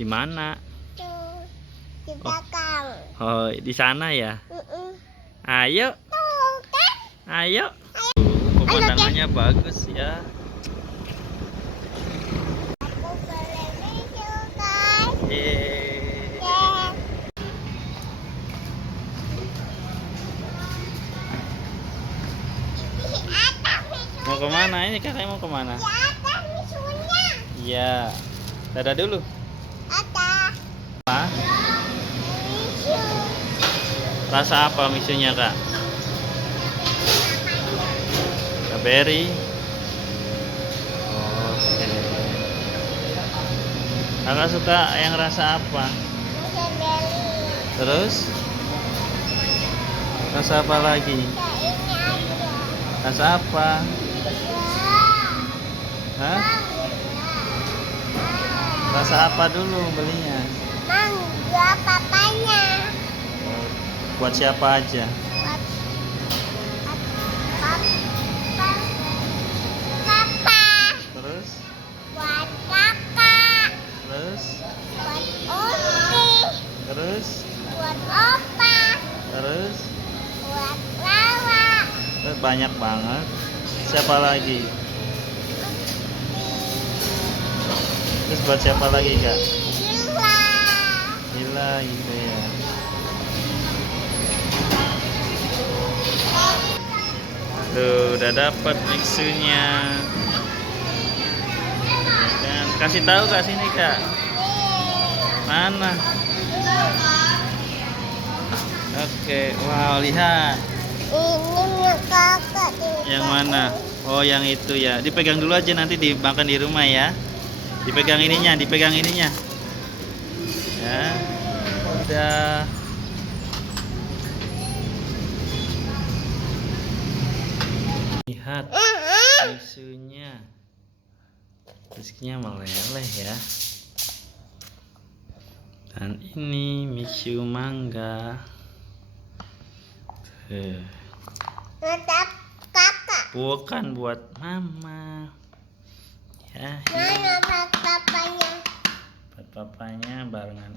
Di mana? Tuh, di belakang. Oh, di sana ya. Ayo, Tuh, kan? ayo. Pemandangannya bagus ya. Aku boleh video, guys. Yeay. Yeah. Di atas misunya. Mau kemana ini kakak mau kemana? Di atas misunya. Iya. Dadah dulu. Atas. Apa? Misu. Rasa apa misunya kak? Strawberry. Oke. Kakak suka yang rasa apa? Strawberry. Terus? Rasa apa lagi? Ya, ini aja. Rasa apa? Hah? Rasa apa dulu belinya? Mangga papanya. Buat siapa aja? Papa. Terus? Buat kakak. Terus? Buat Umi. Terus? Buat opa. Terus? Buat Lawa. Banyak banget. Siapa lagi? Terus buat siapa lagi kak? Gila. Gila gitu ya. Tuh udah dapat mixunya. Dan kasih tahu kak sini kak. Mana? Oke, wow lihat. Ini milik kakak. Yang mana? Oh yang itu ya. Dipegang dulu aja nanti dimakan di rumah ya. Dipegang ininya, dipegang ininya. Ya. Udah. Lihat mixunya. Rizkinya meleleh ya. Dan ini mixu mangga. Tetap kakak. Bukan buat mama. Ya, Mana papanya? buat papanya barengan.